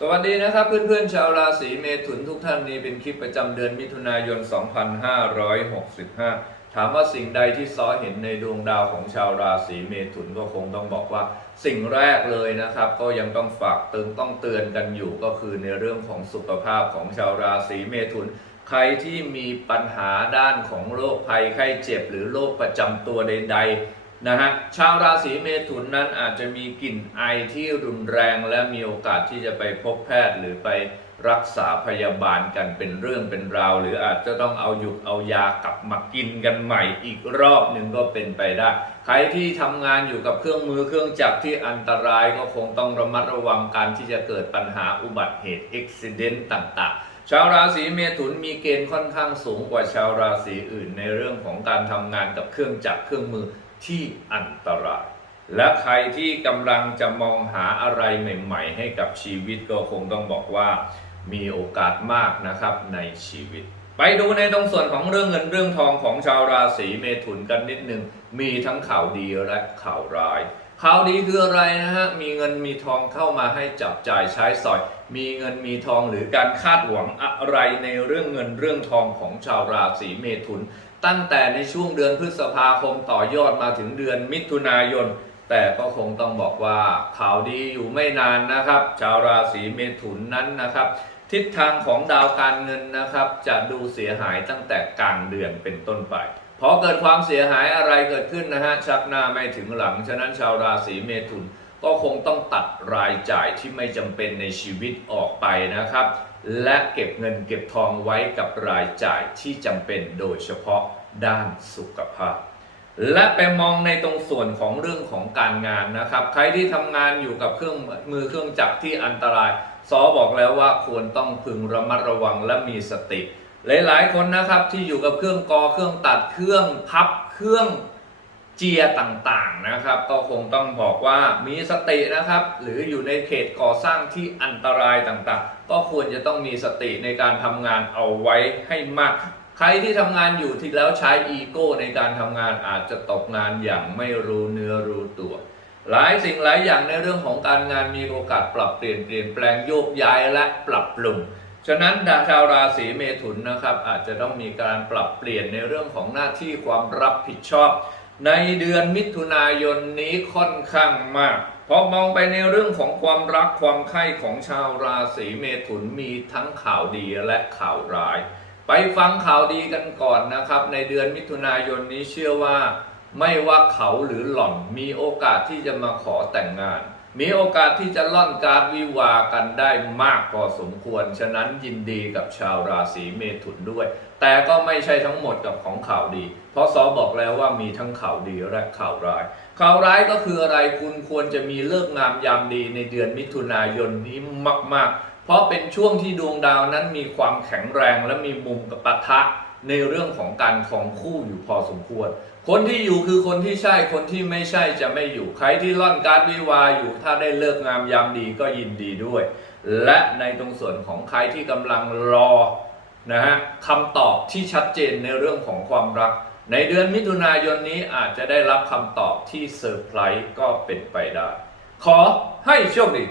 สวัสดีนะครับเพื่อนๆชาวราศีเมถุนทุกท่านนี้เป็นคลิปประจำเดือนมิถุนายน 2565 ถามว่าสิ่งใดที่ซ้อเห็นในดวงดาวของชาวราศีเมถุนก็คงต้องบอกว่า สิ่งแรกเลยนะครับ ก็ยังต้องฝากเตือนต้องเตือนกันอยู่ก็คือในเรื่องของสุขภาพของชาวราศีเมถุน ใครที่มีปัญหาด้านของโรคภัยไข้เจ็บ หรือโรคประจำตัวใดๆ นะฮะชาวราศีเมถุนนั้นอาจจะมีกลิ่นไอที่รุนแรงและมีโอกาสที่จะไปพบแพทย์หรือไปรักษาพยาบาลกันเป็นเรื่องเป็นราว หรืออาจจะต้องเอาหยุกเอายากลับมากินกันใหม่อีกรอบหนึ่งก็เป็นไปได้ ใครที่ทำงานอยู่กับเครื่องมือเครื่องจักรที่อันตรายก็คงต้องระมัดระวังการที่จะเกิดปัญหาอุบัติเหตุอุบิเหตุต่าง ๆชาวราศีเมถุนมีเกณฑ์ค่อนข้างสูงกว่าชาวราศีอื่นในเรื่องของการทำงานกับเครื่องจักรเครื่องมือ ที่อันตราย และใครที่กำลังจะมองหาอะไรใหม่ ๆ ให้กับชีวิตก็คงต้องบอกว่ามีโอกาสมากนะครับในชีวิต ไปดูในตรงส่วนของเรื่องเงินเรื่องทองของชาวราศีเมถุนกันนิดหนึ่งมีทั้งข่าวดีและข่าวร้าย ข่าวดีคืออะไรนะฮะ มีเงินมีทองเข้ามาให้จับจ่ายใช้สอย มีเงินมีทองหรือการคาดหวังอะไรในเรื่องเงินเรื่องทองของชาวราศีเมถุน ตั้งแต่ในช่วงเดือนพฤษภาคมต่อยอดมาถึงเดือนมิถุนายน แต่ก็คงต้องบอกว่าข่าวดีอยู่ไม่นานนะครับ ชาวราศีเมถุนนั้นนะครับ ทิศทางของดาวการเงินนะครับ จะดูเสียหายตั้งแต่กลางเดือนเป็นต้นไป พอเกิดความเสียหายอะไรเกิดขึ้นนะฮะชักหน้าไม่ถึงหลัง ฉะนั้นชาวราศีเมถุนก็คงต้องตัดรายจ่ายที่ไม่จำเป็นในชีวิตออกไปนะครับ และเก็บเงินเก็บทองไว้กับรายจ่ายที่จำเป็นโดยเฉพาะด้านสุขภาพ และไปมองในตรงส่วนของเรื่องของการงานนะครับ ใครที่ทำงานอยู่กับเครื่องมือเครื่องจักรที่อันตรายซอบอกแล้วว่าควรต้องพึงระมัดระวังและมีสติ หลาย ๆ คนนะครับที่อยู่กับเครื่องกอเครื่องตัดเครื่องพับเครื่องเจียต่างๆนะครับ ก็คงต้องบอกว่ามีสตินะครับ หรืออยู่ในเขตก่อสร้างที่อันตรายต่างๆ ก็ควรจะต้องมีสติในการทำงานเอาไว้ให้มาก ใครที่ทำงานอยู่ที่แล้วใช้อีโก้ในการทำงานอาจจะตกงานอย่างไม่รู้เนื้อรู้ตัว หลายสิ่งหลายอย่างในเรื่องของการงานมีโอกาสปรับเปลี่ยนเปลี่ยนแปลงโยกย้ายและปรับปรุง ฉะนั้นดาชาวราศีเมถุนนะครับ อาจจะต้องมีการปรับเปลี่ยนในเรื่องของหน้าที่ความรับผิดชอบ ในเดือนมิถุนายนนี้ค่อนข้างมากพอมองไปในเรื่องของความรักความใคร่ของชาวราศีเมถุนมีทั้งข่าวดีและข่าวร้าย ไปฟังข่าวดีกันก่อนนะครับ ในเดือนมิถุนายนนี้เชื่อว่า ไม่ว่าเขาหรือหล่อนมีโอกาสที่จะมาขอแต่งงาน มีโอกาสที่จะล่อนการวิวากันได้มากพอสมควร ฉะนั้นยินดีกับชาวราศีเมถุนด้วย แต่ก็ไม่ใช่ทั้งหมดกับของข่าวดี เพราะซอบอกแล้วว่ามีทั้งข่าวดีและข่าวร้าย ข่าวร้ายก็คืออะไรคุณควรจะมีเลิกงามยามดีในเดือนมิถุนายนนี้มาก ๆ เพราะเป็นช่วงที่ดวงดาวนั้นมีความแข็งแรงและมีมุมกับปะทะ ในเรื่องของการครองคู่อยู่พอสมควร คนที่อยู่คือคนที่ใช่คนที่ไม่ใช่จะไม่อยู่ ใครที่ล่อนการวิวาอยู่ ถ้าได้เลิกงามยามดีก็ยินดีด้วย และในตรงส่วนของใครที่กำลังรอนะฮะคำตอบที่ชัดเจนในเรื่องของความรัก ในเดือนมิถุนายนนี้อาจจะได้รับคำตอบที่เซอร์ไพรส์ก็เป็นไปได้ ขอให้โชคดี